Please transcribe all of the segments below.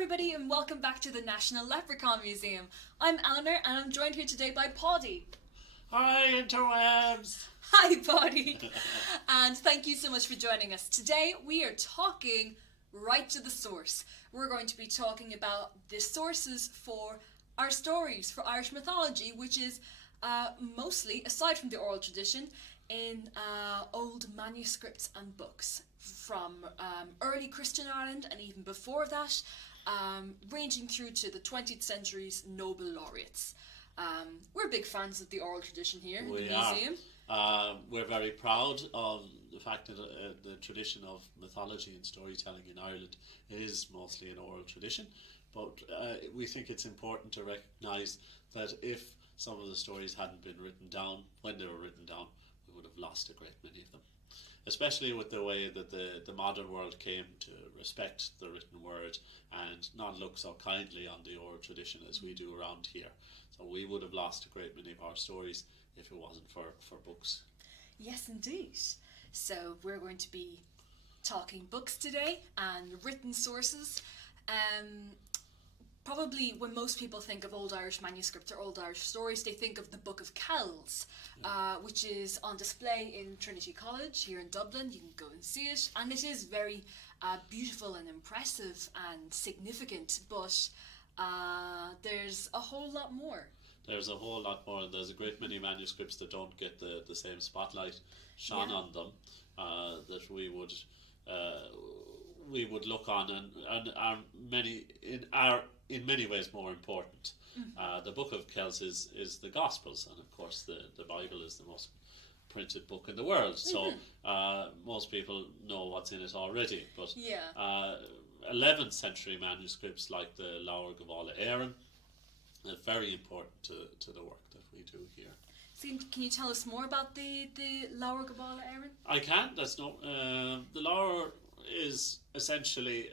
everybody, and welcome back to the National Leprechaun Museum. I'm Eleanor, and I'm joined here today by Paudie. Hi, interwebs! Hi, Paudie! And thank you so much for joining us. Today, we are talking right to the source. We're going to be talking about the sources for our stories, for Irish mythology, which is mostly, aside from the oral tradition, in old manuscripts and books from early Christian Ireland and even before that, ranging through to the 20th century's Nobel laureates. We're big fans of the oral tradition here in the museum. We're very proud of the fact that the tradition of mythology and storytelling in Ireland is mostly an oral tradition, but we think it's important to recognise that if some of the stories hadn't been written down, when they were written down, we would have lost a great many of them. Especially with the way that the modern world came to respect the written word and not look so kindly on the oral tradition as we do around here. So we would have lost a great many of our stories if it wasn't for books. Yes, indeed. So we're going to be talking books today and written sources. Probably when most people think of old Irish manuscripts or old Irish stories, they think of the Book of Kells, which is on display in Trinity College here in Dublin. You can go and see it, and it is very beautiful and impressive and significant, but there's a whole lot more. There's a whole lot more, and there's a great many manuscripts that don't get the same spotlight shone on them that we would look on, and are many in many ways more important. The Book of Kells is the Gospels, and of course the Bible is the most printed book in the world. So most people know what's in it already. But 11th century manuscripts like the Lebor Gabála Érenn are very important to the work that we do here. So can you tell us more about the Lebor Gabála Érenn? I can. That's no. The Lebor is essentially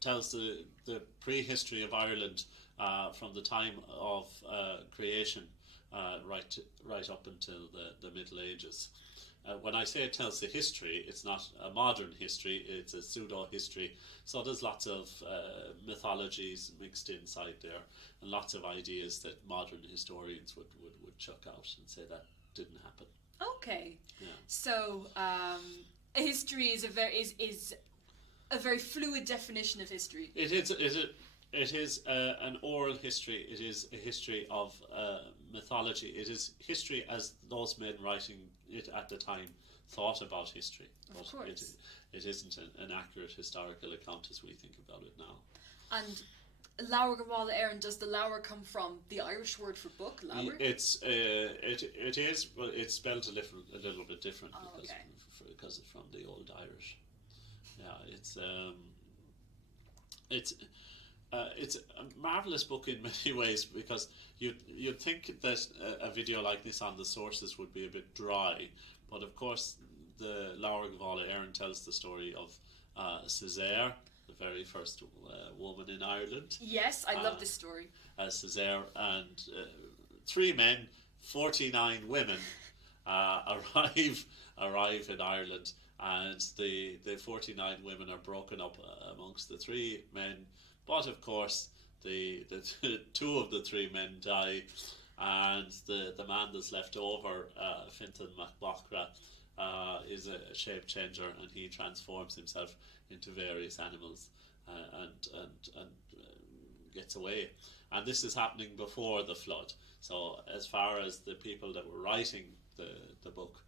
tells the prehistory of Ireland from the time of creation right up until the Middle Ages. When I say it tells the history, it's not a modern history, it's a pseudo-history. So there's lots of mythologies mixed inside there, and lots of ideas that modern historians would chuck out and say that didn't happen. Okay. Yeah. So history is a very fluid definition of history. It is an oral history. It is a history of mythology. It is history as those men writing it at the time thought about history. Of course. It isn't an accurate historical account as we think about it now. And Lebor Gabála Érenn, does the Lower come from the Irish word for book, Lower? It is, but it's spelled a little bit different because it's from the Old Irish. Yeah, it's a marvelous book in many ways, because you'd think that a video like this on the sources would be a bit dry, but of course the Lebor Gabála Érenn tells the story of Césaire, the very first woman in Ireland. Yes, I love this story. Césaire and 3 men, 49 women arrive in Ireland, and the 49 women are broken up amongst the 3 men. But of course, the 2 of the 3 men die, and the man that's left over, Fintan MacBochra, is a shape changer, and he transforms himself into various animals and gets away. And this is happening before the flood. So as far as the people that were writing the book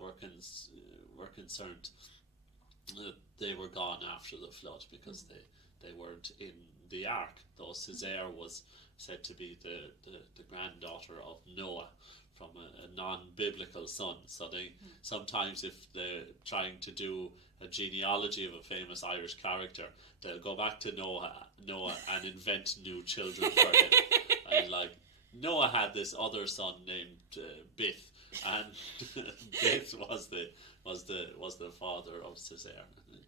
were concerned, they were gone after the flood, because they weren't in the ark, though Césaire was said to be the granddaughter of Noah from a non-biblical son. So they sometimes, if they're trying to do a genealogy of a famous Irish character, they'll go back to Noah and invent new children for him. And like, Noah had this other son named Bith, and Bith was the father of Césaire.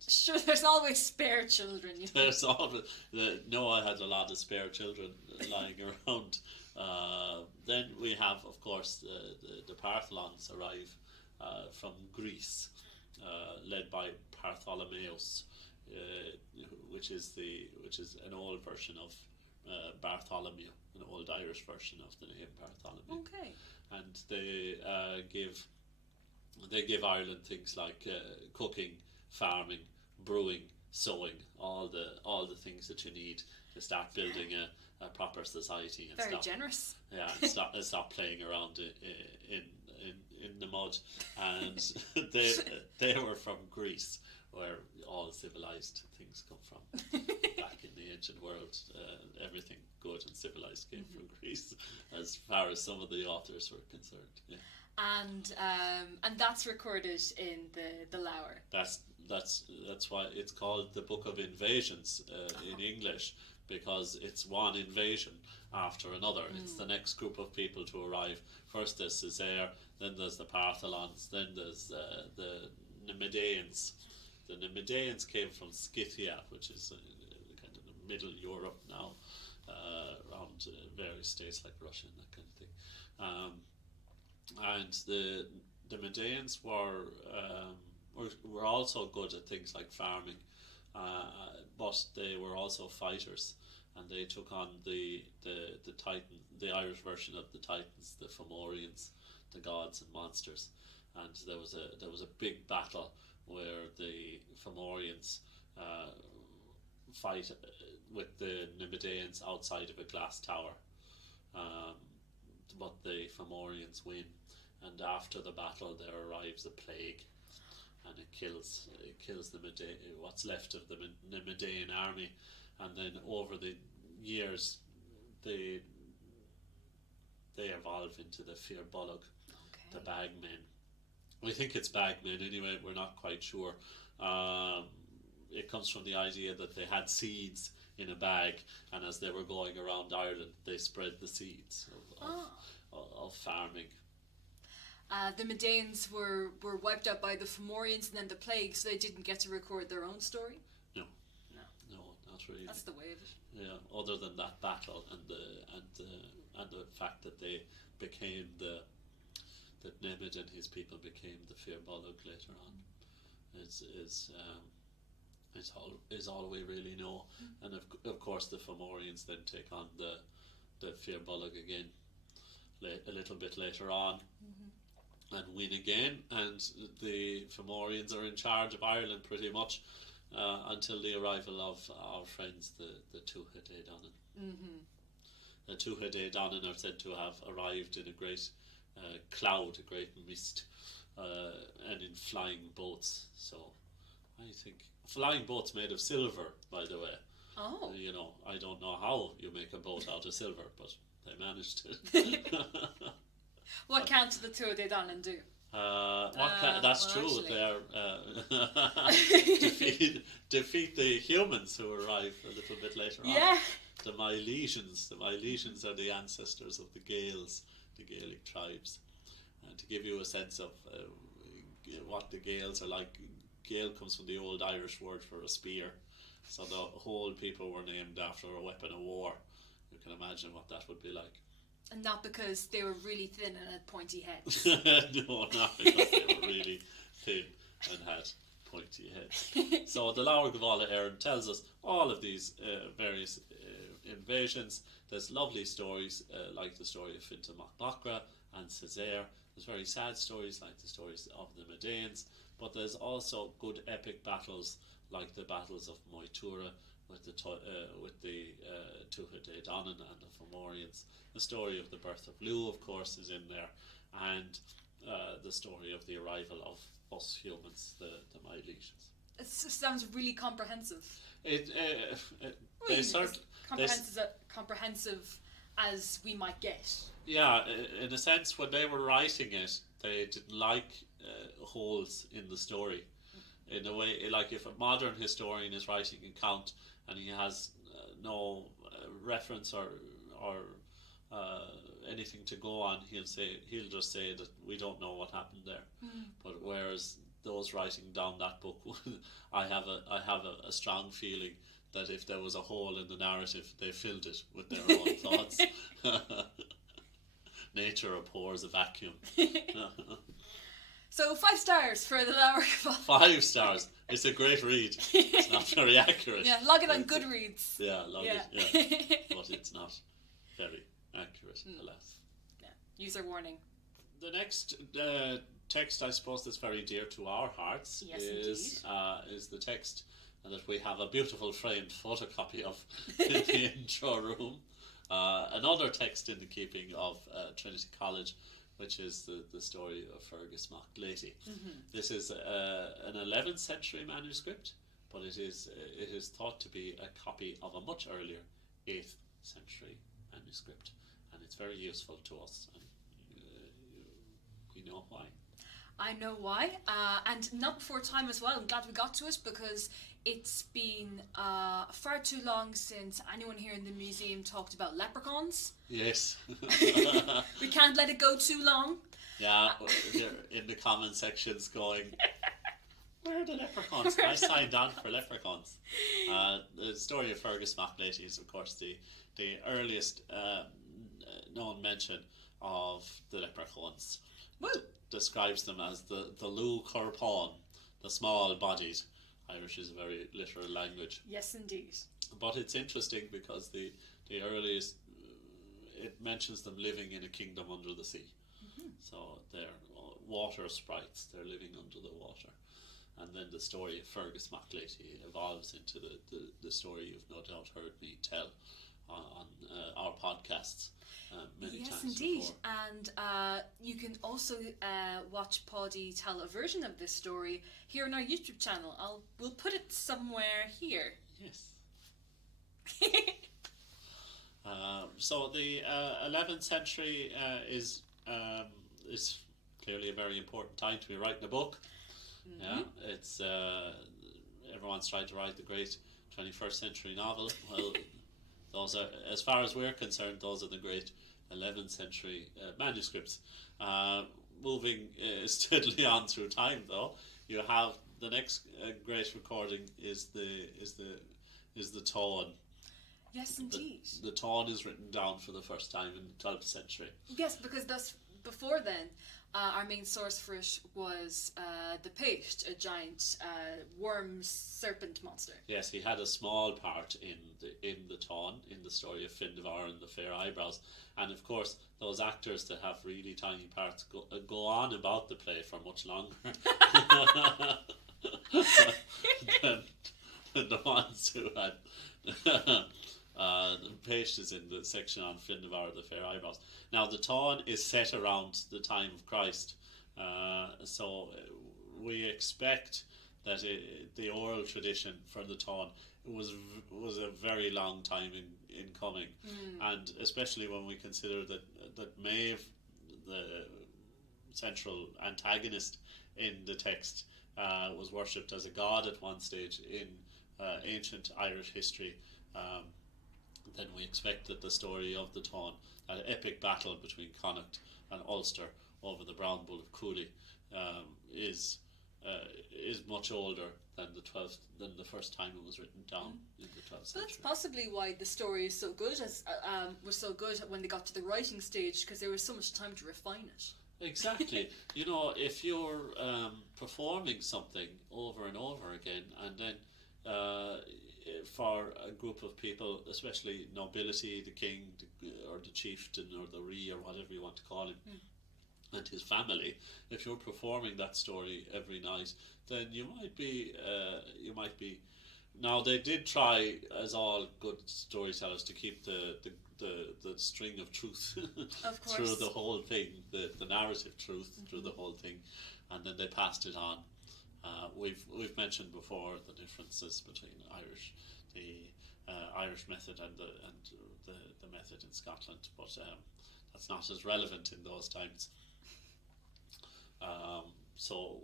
Sure, there's always spare children. There's always Noah had a lot of spare children lying around. Then we have, of course, the Partholons arrive from Greece, led by Bartholomeus which is an old version of Bartholomew, an old Irish version of the name Bartholomew. Okay. And they give Ireland things like cooking, farming, brewing, sewing, all the things that you need to start building a proper society and Very stuff. generous. Yeah, and stop playing around in the mud. And they were from Greece, where all civilized things come from. Back in the ancient world, everything good and civilized came from Greece, as far as some of the authors were concerned. Yeah. And that's recorded in the Lower. That's why it's called the Book of Invasions in English, because it's one invasion after another. It's the next group of people to arrive. First there's Caesar, then there's the Partholons, then there's the Numidians. The Numidians came from Scythia, which is kind of middle Europe now, around various states like Russia and that kind of thing. And the Numidians were also good at things like farming, but they were also fighters, and they took on the Irish version of the Titans, the Fomorians, the gods and monsters. And there was a big battle where the Fomorians fight with the Numidians outside of a glass tower, but the Fomorians win. And after the battle, there arrives a plague, and it kills what's left of the Numidian army. And then over the years, they evolve into the Fir Bolg, the bagmen. We think it's bagmen anyway. We're not quite sure. It comes from the idea that they had seeds in a bag, and as they were going around Ireland, they spread the seeds of farming. The Medains were wiped out by the Fomorians and then the plague, so they didn't get to record their own story? No, not really. That's the way of it. Yeah, other than that battle and the fact that they became that Nemed and his people became the Fir Bolg later on, is all we really know. And of course the Fomorians then take on the Fir Bolg again a little bit later on. And win again, and the Fomorians are in charge of Ireland pretty much until the arrival of our friends, the Tuatha Dé Danann. The Tuatha Dé Danann are said to have arrived in a great cloud, a great mist, and in flying boats. So I think flying boats made of silver, by the way. Oh. I don't know how you make a boat out of silver, but they managed to. What can the Tuatha Dé Danann do? That's true. Actually. They're defeat the humans who arrive a little bit later on. The Milesians. The Milesians are the ancestors of the Gaels, the Gaelic tribes. And to give you a sense of what the Gaels are like, Gael comes from the old Irish word for a spear. So the whole people were named after a weapon of war. You can imagine what that would be like. And not because they were really thin and had pointy heads. No, not because they were really thin and had pointy heads. So the Lebor Gabála Érenn tells us all of these various invasions. There's lovely stories like the story of Fintan Mac Bachra and Caesar. There's very sad stories like the stories of the Medains. But there's also good epic battles like the battles of Moytura with the Tuatha Dé Danann and the Fomorians. The story of the birth of Lugh, of course, is in there, and the story of the arrival of us humans, the Milesians. It sounds really comprehensive. Comprehensive as we might get. Yeah, in a sense, when they were writing it, they didn't like holes in the story. In a way, like if a modern historian is writing an account and he has no reference or anything to go on, he'll just say that we don't know what happened there. But whereas those writing down that book, I have a strong feeling that if there was a hole in the narrative, they filled it with their own thoughts. Nature abhors a vacuum. So 5 stars for the Lebor Gabála. 5 stars. It's a great read. It's not very accurate. Yeah, log it on Goodreads. Yeah, log it. Yeah, but it's not very accurate, alas. Yeah. User warning. The next text, I suppose, that's very dear to our hearts is the text that we have a beautiful framed photocopy of in the intro room. Another text in the keeping of Trinity College, which is the story of Fergus Mac Lady. This is an 11th century manuscript, but it is thought to be a copy of a much earlier 8th century manuscript, and it's very useful to us. And we know why. I know why, and not before time as well. I'm glad we got to it because it's been far too long since anyone here in the museum talked about leprechauns. Yes. We can't let it go too long. Yeah, they're in the comment sections going, where are the leprechauns? I signed on for leprechauns. The story of Fergus Mac Lady is, of course, the earliest known mention of the leprechauns. Woo! Describes them as the Lú Corpán, the small-bodied. Irish is a very literal language. Yes, indeed. But it's interesting because the earliest, it mentions them living in a kingdom under the sea. So they're water sprites, they're living under the water. And then the story of Fergus Mac Lady evolves into the story you've no doubt heard me tell on our podcasts. Many yes, times indeed. before. And you can also watch Paudie tell a version of this story here on our YouTube channel. We'll put it somewhere here. Yes. So the 11th century is clearly a very important time to be writing a book. Yeah, it's everyone's trying to write the great 21st century novel. Well, those are, as far as we're concerned, those are the great 11th century manuscripts. Moving steadily on through time, though, you have the next great recording is the Tone. Yes, indeed. The Tone is written down for the first time in the 12th century. Yes, because before then, our main source for it was the Paist, a giant worm serpent monster. Yes, he had a small part in the Tone, in the story of Findevar and the Fair Eyebrows, and of course those actors that have really tiny parts go on about the play for much longer than the ones who had. The Paist is in the section on Findevar, the Fair Eyebrows. Now the Tone is set around the time of Christ, so we expect that the oral tradition for the Tone was a very long time in coming, and especially when we consider that Maeve, the central antagonist in the text, was worshipped as a god at one stage in ancient Irish history. Then we expect that the story of the Tone, that epic battle between Connacht and Ulster over the Brown Bull of Cooley, is much older than the first time it was written down in the 12th century. That's possibly why the story is so good, was so good when they got to the writing stage, because there was so much time to refine it. Exactly. You know, if you're performing something over and over again, and then for a group of people, especially nobility, the king, or the chieftain, or the Ree, or whatever you want to call him, and his family, if you're performing that story every night, then you might be. Now, they did try, as all good storytellers, to keep the string of truth Of course. through the whole thing, the narrative truth through the whole thing, and then they passed it on. We've mentioned before the differences between the Irish method and the method in Scotland, but that's not as relevant in those times. So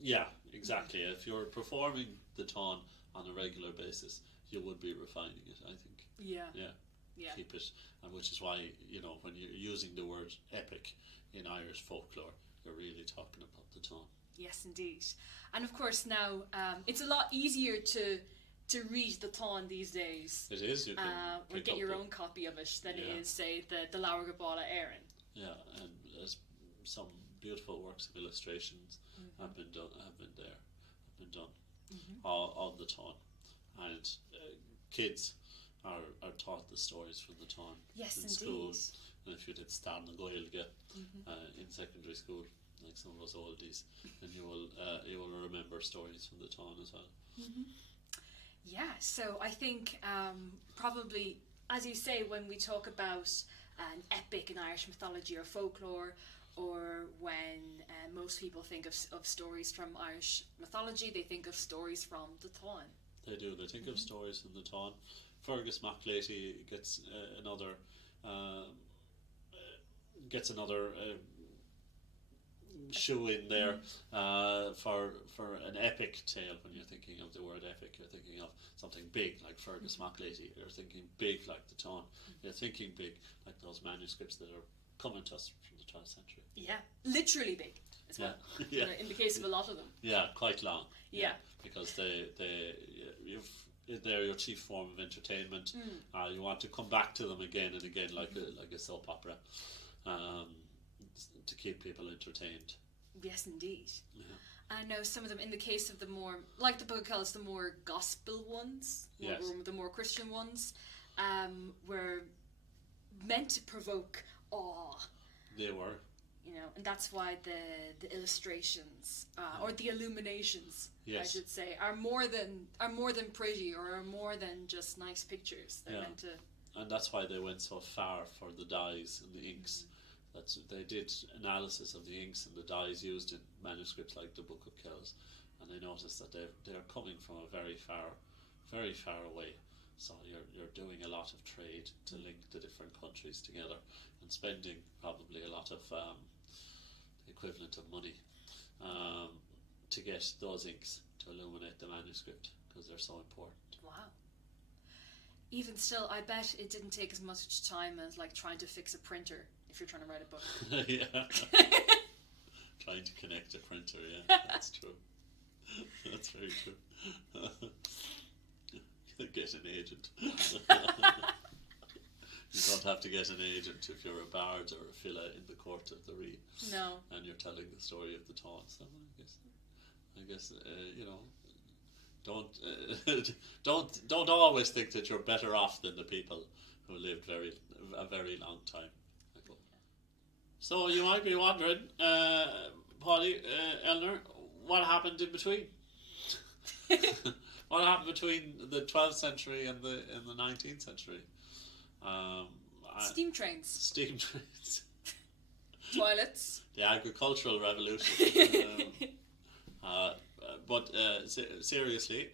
yeah, exactly. If you're performing the Tone on a regular basis, you would be refining it, I think. Yeah. Keep it, and which is why, you know, when you're using the word epic in Irish folklore, you're really talking about the Tone. Yes, indeed. And of course now it's a lot easier to read the Tone these days. It is. You can or get your own copy of it than it is, say, the Lebor Gabála Érenn. Yeah, and as some beautiful works of illustrations have been done. Mm-hmm. On the town, and kids are taught the stories from the town Yes, in indeed. school. And if you did Stan the Gaeilge Mm-hmm. in secondary school, like some of us oldies, then you will remember stories from the town as well. Mm-hmm. Yeah, so I think probably, as you say, when we talk about an epic in Irish mythology or folklore, or when most people think of stories from Irish mythology, they think of stories from the town. They do. They think of stories from the town. Fergus MacLeaty gets another shoe in there for an epic tale. When you're thinking of the word epic, you're thinking of something big like Fergus MacLeaty. You're thinking big like the town. You're thinking big like those manuscripts that are coming to us from the 12th century. Yeah, literally big as well. Yeah. In the case of a lot of them. Yeah, quite long. Yeah. Because they're your chief form of entertainment. You want to come back to them again and again, like a soap opera, to keep people entertained. Yes, indeed. Yeah. I know some of them, in the case of the more, like the Book of Kells, the more gospel ones, Yes. or the more Christian ones, were meant to provoke awe. They were. You know, and that's why the illustrations or the illuminations, Yes. I should say, are more than pretty or are more than just nice pictures. They're meant to. And that's why they went so far for the dyes and the inks. They did analysis of the inks and the dyes used in manuscripts like the Book of Kells, and they noticed that they're coming from a very far away. So you're doing a lot of trade to link the different countries together, and spending probably a lot of the equivalent of money to get those inks to illuminate the manuscript, because they're so important. Wow. Even still, I bet it didn't take as much time as like trying to fix a printer if you're trying to write a book. Yeah. Trying to connect a printer, yeah, that's true. That's very true. Get an agent. You don't have to get an agent if you're a bard or a filla in the court of the Ree. No. And you're telling the story of the town. So I guess you know, don't always think that you're better off than the people who lived a very long time ago. So you might be wondering, Paudie, Eleanor, what happened in between? What happened between the 12th century and the 19th century? Steam trains. Steam trains. Toilets. The agricultural revolution. But seriously,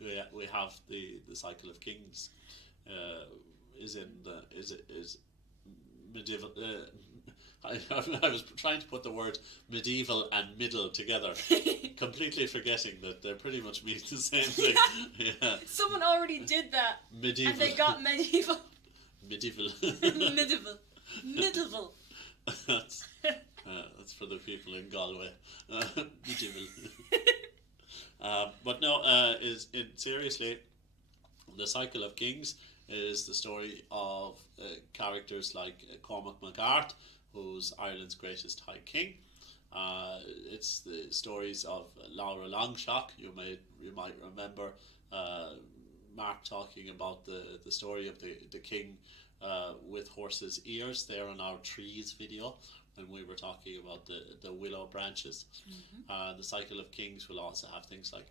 we have the cycle of kings. Is medieval. I was trying to put the word medieval and middle together, completely forgetting that they pretty much mean the same thing. Yeah. Someone already did that. Medieval. And they got medieval. Medieval. Medieval. That's for the people in Galway. Medieval. But no, seriously, the cycle of kings is the story of characters like Cormac MacArt, who's Ireland's greatest High King. It's the stories of Laura Longshock. You might remember Mark talking about the story of the king with horse's ears there on our trees video when we were talking about the willow branches. The cycle of kings will also have things like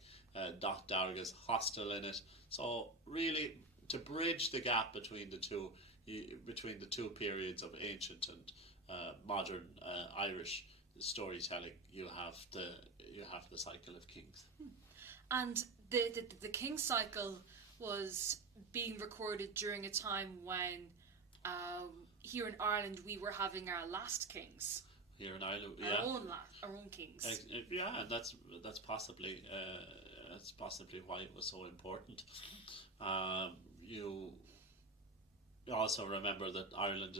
Dot Darga's hostel in it. So really, to bridge the gap between the two periods of ancient and modern Irish storytelling, you have the cycle of kings. And the king cycle was being recorded during a time when here in Ireland we were having our last kings. Here in Ireland, our own kings. Yeah, and that's possibly why it was so important. You also remember that Ireland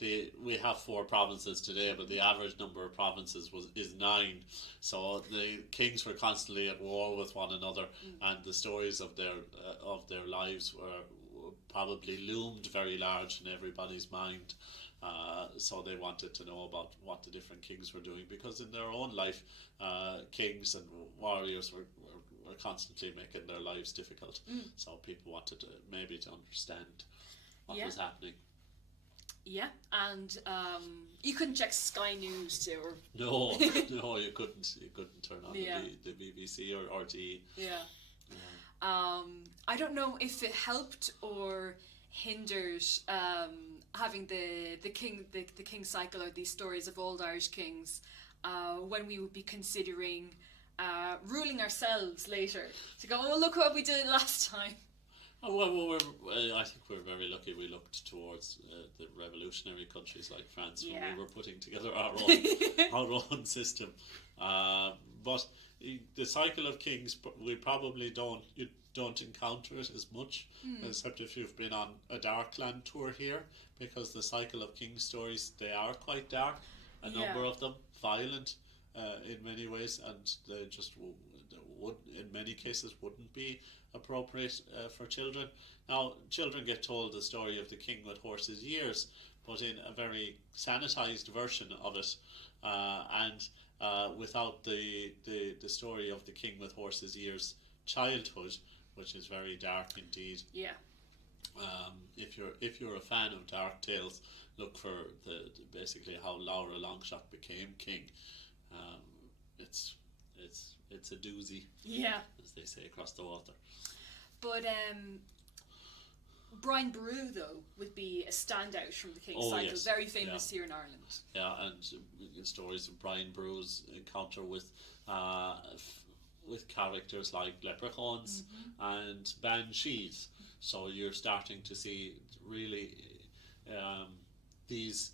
we have 4 provinces today, but the average number of provinces is 9. So the kings were constantly at war with one another, and the stories of their lives were probably loomed very large in everybody's mind. So they wanted to know about what the different kings were doing, because in their own life, kings and warriors were constantly making their lives difficult. So people wanted to maybe to understand what was happening. Yeah, and you couldn't check Sky News too, or No, no, you couldn't. You couldn't turn on the BBC or RTE. Yeah. I don't know if it helped or hindered having the king cycle, or these stories of old Irish kings, when we would be considering ruling ourselves later, to go, oh, look what we did last time. Oh, well, I think we're very lucky. We looked towards the revolutionary countries like France when we were putting together our own system. But the cycle of kings, we probably don't encounter it as much, except if you've been on a Darkland tour here, because the cycle of king stories, they are quite dark. A number of them violent in many ways, and they just would, in many cases, wouldn't be appropriate for children. Now, children get told the story of the king with horse's ears, but in a very sanitized version of it, and without the story of the king with horse's ears childhood, which is very dark indeed. Yeah. If you're a fan of dark tales, look for basically how Laura Longshot became king. It's a doozy. Yeah. As they say across the water. But Brian Boru, though, would be a standout from the King's Cycle. Yes. Very famous here in Ireland. Yeah, and stories of Brian Boru's encounter with characters like leprechauns and banshees. So you're starting to see really these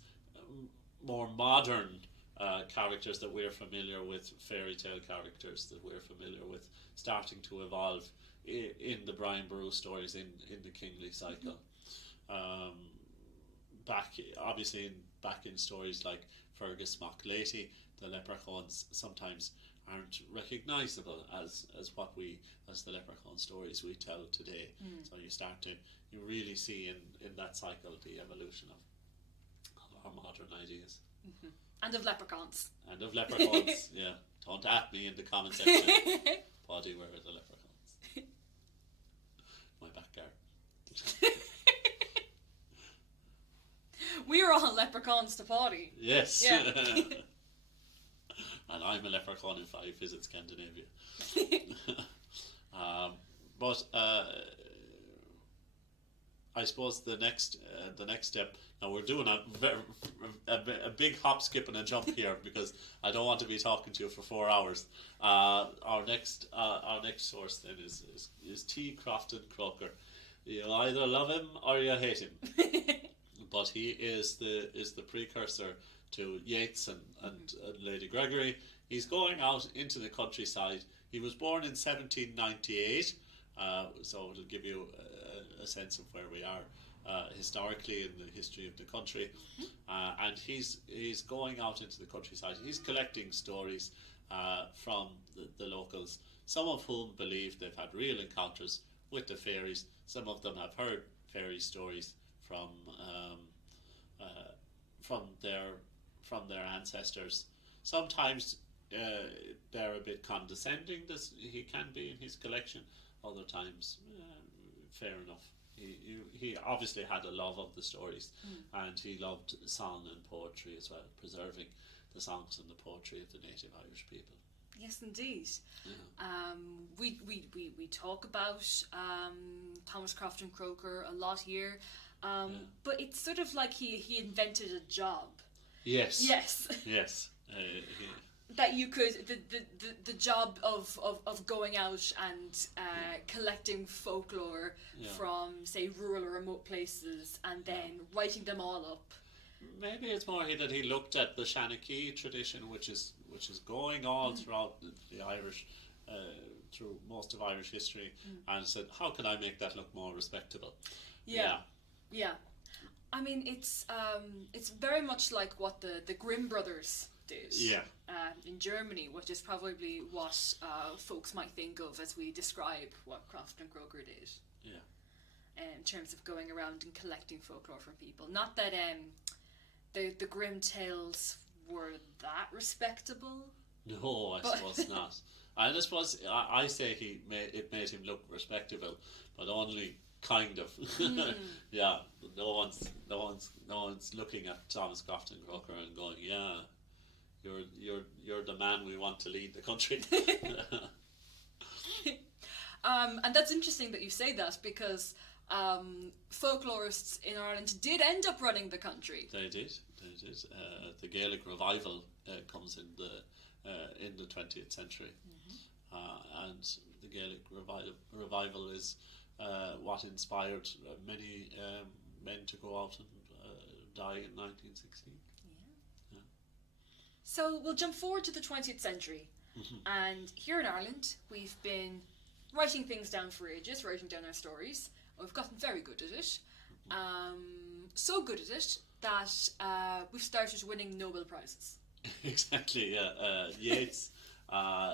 more modern characters that we're familiar with, fairy tale characters that we're familiar with, starting to evolve in the Brian Boru stories in the kingly cycle. Back in stories like Fergus MacLady, the leprechauns sometimes aren't recognisable as the leprechaun stories we tell today. So you really see in that cycle the evolution of our modern ideas. And of leprechauns. Yeah. Don't at me in the comment section. Paudie, where are the leprechauns? My back garden. We are all leprechauns to Paudie. Yes. Yeah. And I'm a leprechaun if I visit Scandinavia. But I suppose the next step. Now we're doing a big hop, skip, and a jump here because I don't want to be talking to you for 4 hours. Our next source then is T. Crofton Croker. You either love him or you hate him, but he is the precursor to Yeats and Lady Gregory. He's going out into the countryside. He was born in 1798, so it'll give you a sense of where we are historically in the history of the country. And he's going out into the countryside. He's collecting stories from the locals, some of whom believe they've had real encounters with the fairies. Some of them have heard fairy stories from their ancestors. Sometimes they're a bit condescending. He can be in his collection. Other times, fair enough. He obviously had a love of the stories, and he loved song and poetry as well, preserving the songs and the poetry of the native Irish people. Yes, indeed. Yeah. We talk about Thomas Crofton Croker a lot here, but it's sort of like he invented a job. Yes. Yes. Yes. That you could the job of going out and collecting folklore from, say, rural or remote places, and then writing them all up. Maybe it's more that he looked at the Shanachie tradition, which is going all throughout the Irish, through most of Irish history, and said, how can I make that look more respectable? Yeah. I mean, it's very much like what the Grimm brothers did. Yeah. In Germany, which is probably what folks might think of as we describe what Crofton Croker did. Yeah. In terms of going around and collecting folklore from people. Not that the grim tales were that respectable. No, I suppose not. And I suppose I say it made him look respectable, but only kind of. Yeah, no one's looking at Thomas Crofton Croker and going, yeah, you're the man we want to lead the country. And that's interesting that you say that, because folklorists in Ireland did end up running the country. They did. The Gaelic revival comes in the 20th century, and the Gaelic revival is what inspired many men to go out and die in 1916. Yeah. So we'll jump forward to the 20th century, and here in Ireland we've been writing things down for ages, writing down our stories. We've gotten very good at it. So good at it that we've started winning Nobel Prizes. Exactly. Yeah. Yeats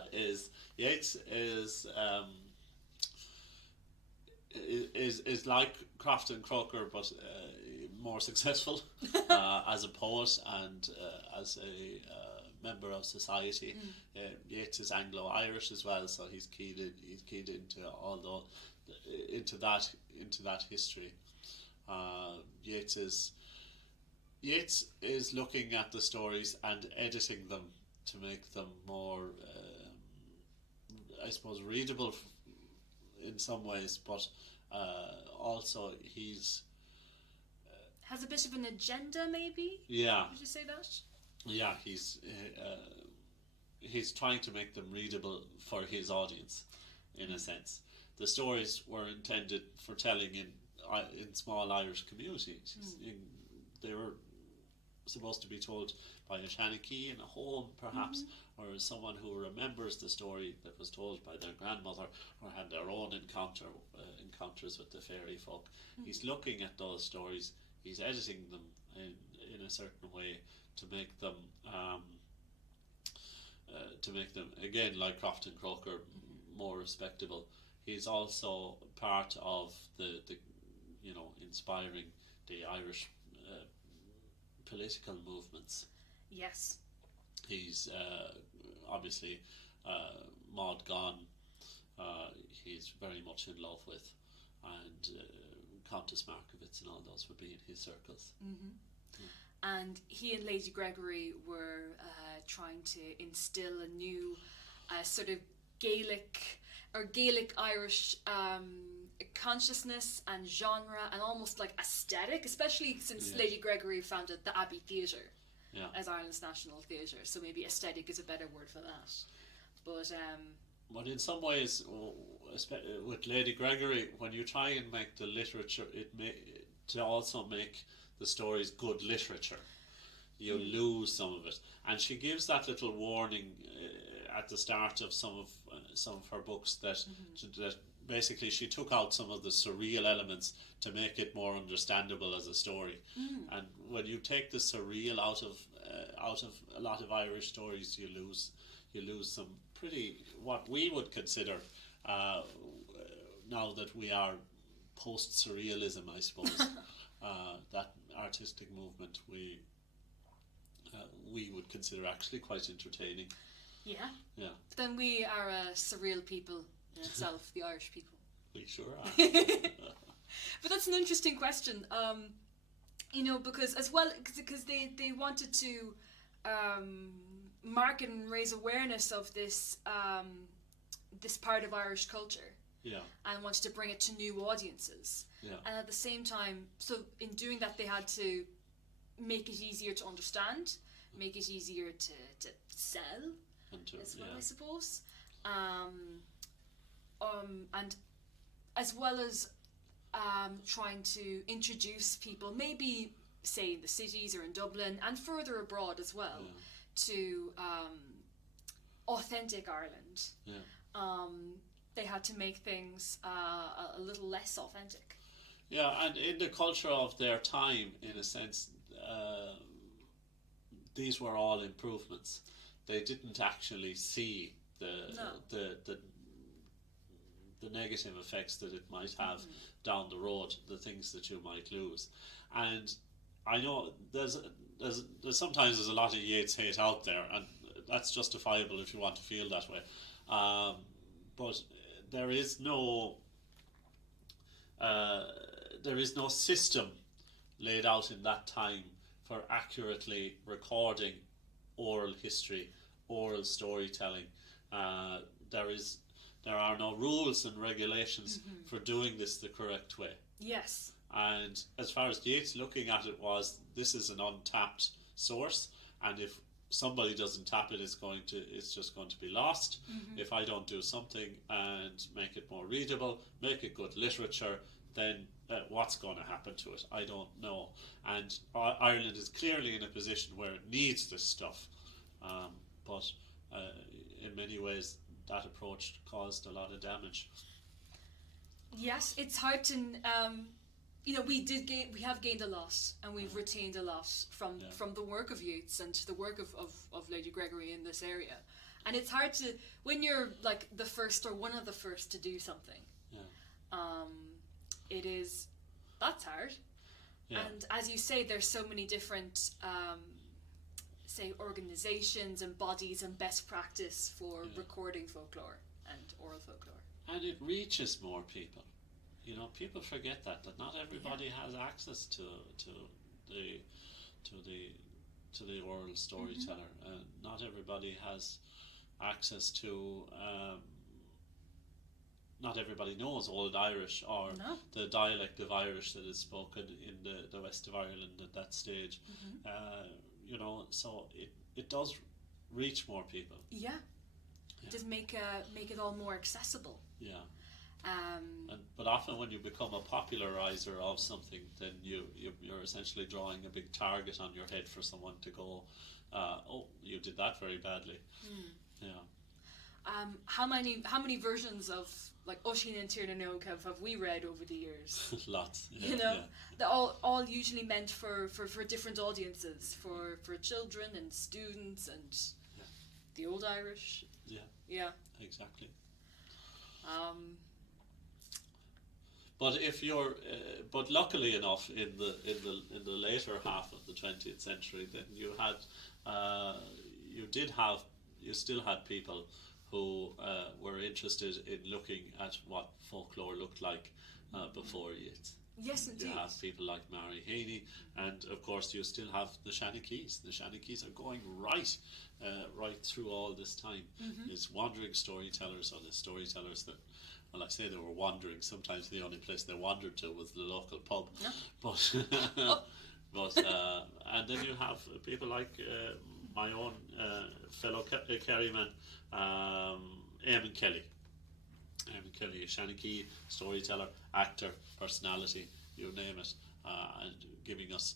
is like Crofton Croker, but more successful as a poet and as a member of society. Yeats is Anglo-Irish as well, so he's keyed into into that history. Yeats is looking at the stories and editing them to make them more, I suppose, readable in some ways, but also he's has a bit of an agenda, maybe. Yeah. Would you say that? Yeah, he's trying to make them readable for his audience, in a sense. The stories were intended for telling in small Irish communities. They were supposed to be told by a Shanachie in a home, perhaps, or someone who remembers the story that was told by their grandmother, or had their own encounters with the fairy folk. He's looking at those stories. He's editing them in a certain way to make them again, like Crofton Croker, more respectable. He's also part of the inspiring the Irish political movements. Yes. He's obviously Maud Gonne. He's very much in love with, and Countess Markievicz and all those would be in his circles. And he and Lady Gregory were trying to instill a new sort of Gaelic Irish consciousness and genre and almost like aesthetic, especially since Lady Gregory founded the Abbey Theatre as Ireland's national theatre. So maybe aesthetic is a better word for that. But in some ways, with Lady Gregory, when you try and make the literature, to also make the stories good literature, you lose some of it. And she gives that little warning at the start of some of her books that basically she took out some of the surreal elements to make it more understandable as a story. And when you take the surreal out of a lot of Irish stories, you lose some pretty, what we would consider now that we are post-surrealism, I suppose, that artistic movement we would consider actually quite entertaining. Yeah. Yeah. But then we are a surreal people in itself, the Irish people. We sure are. But that's an interesting question. Because as well, because they wanted to market and raise awareness of this this part of Irish culture. Yeah. And wanted to bring it to new audiences. Yeah. And at the same time, so in doing that, they had to make it easier to understand, make it easier to sell as well, I suppose. And as well as trying to introduce people, maybe say in the cities or in Dublin and further abroad as well, to authentic Ireland. Yeah. They had to make things a little less authentic. Yeah, and in the culture of their time, in a sense, these were all improvements. They didn't actually see the negative effects that it might have down the road, the things that you might lose. And I know there's sometimes there's a lot of Yeats hate out there, and that's justifiable if you want to feel that way. But there is no system laid out in that time for accurately recording oral history, oral storytelling. There are no rules and regulations for doing this the correct way. Yes. And as far as Yeats looking at it was, this is an untapped source, and if somebody doesn't tap it, it's just going to be lost. If I don't do something and make it more readable, make it good literature, then what's going to happen to it? I don't know. And Ireland is clearly in a position where it needs this stuff, but in many ways that approach caused a lot of damage. Yes, it's hard to. We have gained a lot, and we've retained a lot from the work of Yeats and the work of Lady Gregory in this area. And it's hard to, when you're like the first or one of the first to do something. That's hard. Yeah. And as you say, there's so many different say organizations and bodies and best practice for recording folklore and oral folklore. And it reaches more people. People forget that not everybody has access to the oral storyteller, and not everybody has access to. Not everybody knows Old Irish or the dialect of Irish that is spoken in the west of Ireland at that stage. So it does reach more people. Yeah. It does make it all more accessible. Yeah. But often when you become a popularizer of something, then you're essentially drawing a big target on your head for someone to go, oh, you did that very badly. Yeah. How many versions of like Oisín and Tír na Nóg have we read over the years? Lots. They're all usually meant for different audiences, for children and students and the Old Irish. Yeah. Exactly. But if you're, but luckily enough, in the later half of the 20th century, then you still had people who were interested in looking at what folklore looked like before Yeats. Yes, indeed. You have people like Mary Haney, and of course you still have the Shanachis. The Shanachis are going right through all this time. These wandering storytellers, or the storytellers that, well, I say they were wandering. Sometimes the only place they wandered to was the local pub. No. But and then you have people like my own fellow Kerryman, Eamon Kelly. Eamon Kelly, a Shanachie storyteller, actor, personality, you name it, and giving us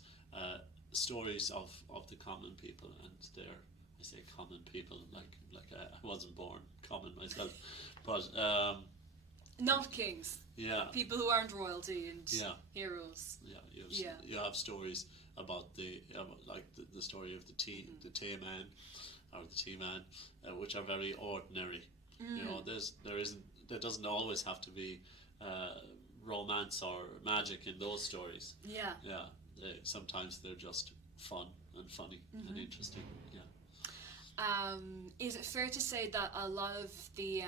stories of the common people, and I say common people like I wasn't born common myself, but not kings. Yeah. People who aren't royalty and heroes. Yeah. You have stories about the story of the tea man, or the tea man, which are very ordinary. There doesn't always have to be romance or magic in those stories. Yeah. Sometimes they're just fun and funny and interesting. Yeah. Is it fair to say that a lot of the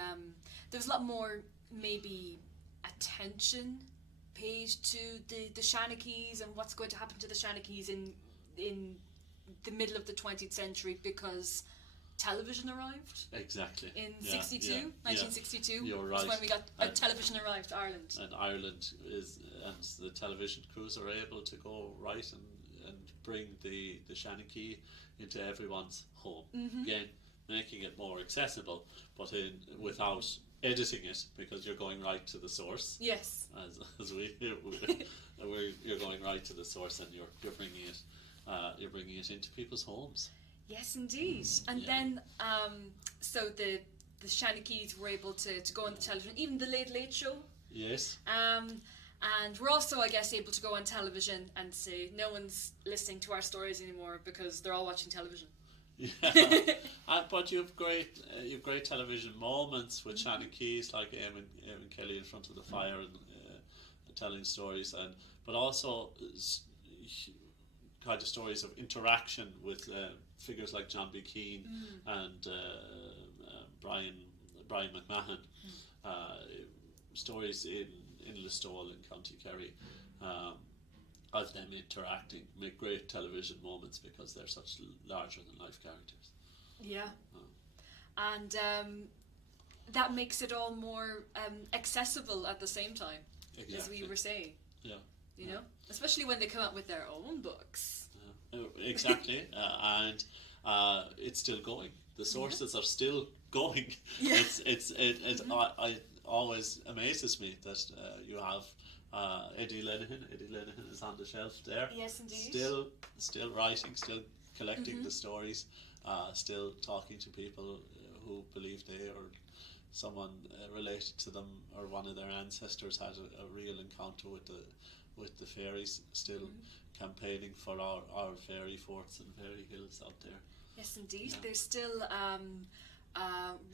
there's a lot more maybe attention paid to the Shanachies and what's going to happen to the Shanachies in the middle of the 20th century because television arrived? Exactly. In 1962. You're right. That's when we got television arrived to Ireland. And Ireland and the television crews are able to go right and bring the Shanachie into everyone's home. Again, making it more accessible, but without editing it, because you're going right to the source. Yes. As you're going right to the source, and you're bringing it into people's homes. Yes, indeed. And then, so the Shanachies were able to go on the television, even the Late Late Show. Yes. And we're also, I guess, able to go on television and say no one's listening to our stories anymore because they're all watching television. Yeah. But you have great television moments with Shanachies, like Eamon Kelly in front of the fire and telling stories, but also kind of stories of interaction with figures like John B. Keane and Brian McMahon. Stories in Listowel in County Kerry of them interacting make great television moments because they're such larger than life characters. Yeah. And that makes it all more accessible at the same time, Exactly. as we were saying. Yeah. You know, especially when they come out with their own books. Exactly. And it's still going. The sources are still going. Yeah. I always amazes me that you have Eddie Lenihan. Eddie Lenihan is on the shelf there. Yes, indeed. Still writing, still collecting the stories, still talking to people who believe they or someone related to them or one of their ancestors had a real encounter with the fairies. Still campaigning for our fairy forts and fairy hills out there. Yes, indeed. Yeah. There's still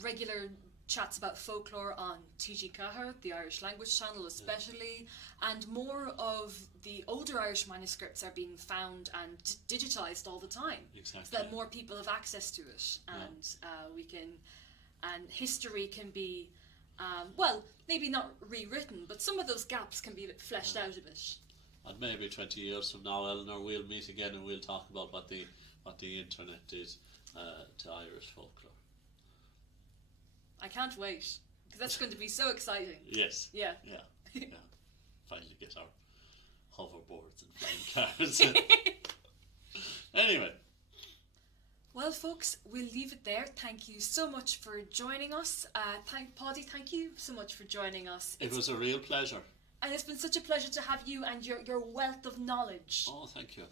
regular chats about folklore on TG Cahir, the Irish language channel especially, and more of the older Irish manuscripts are being found and digitized all the time. Exactly. So that more people have access to it, and and history can be, well, maybe not rewritten, but some of those gaps can be a bit fleshed out a bit. And maybe 20 years from now, Eleanor, we'll meet again and we'll talk about what the internet did to Irish folklore. I can't wait, because that's going to be so exciting. Yes. Yeah. Yeah. Finally get our hoverboards and flying cars. Anyway. Well, folks, we'll leave it there. Thank you so much for joining us. Paudie, thank you so much for joining us. It was a real pleasure. And it's been such a pleasure to have you and your wealth of knowledge. Oh, thank you.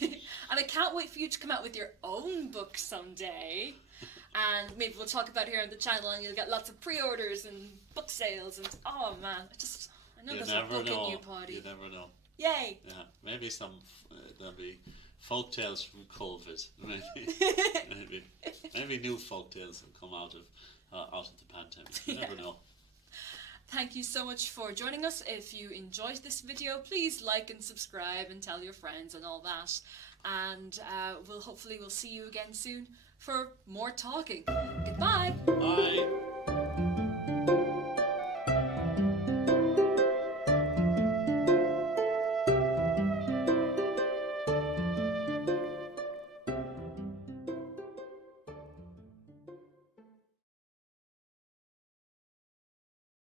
And I can't wait for you to come out with your own book someday. And maybe we'll talk about it here on the channel, and you'll get lots of pre-orders and book sales. And oh man, I know there's a book in you, Paudie. You never know. Yay! Yeah, maybe there'll be folk tales from COVID. Maybe new folk tales will come out of the pandemic. You never know. Thank you so much for joining us. If you enjoyed this video, please like and subscribe and tell your friends and all that. And we'll see you again soon for more talking. Goodbye. Bye.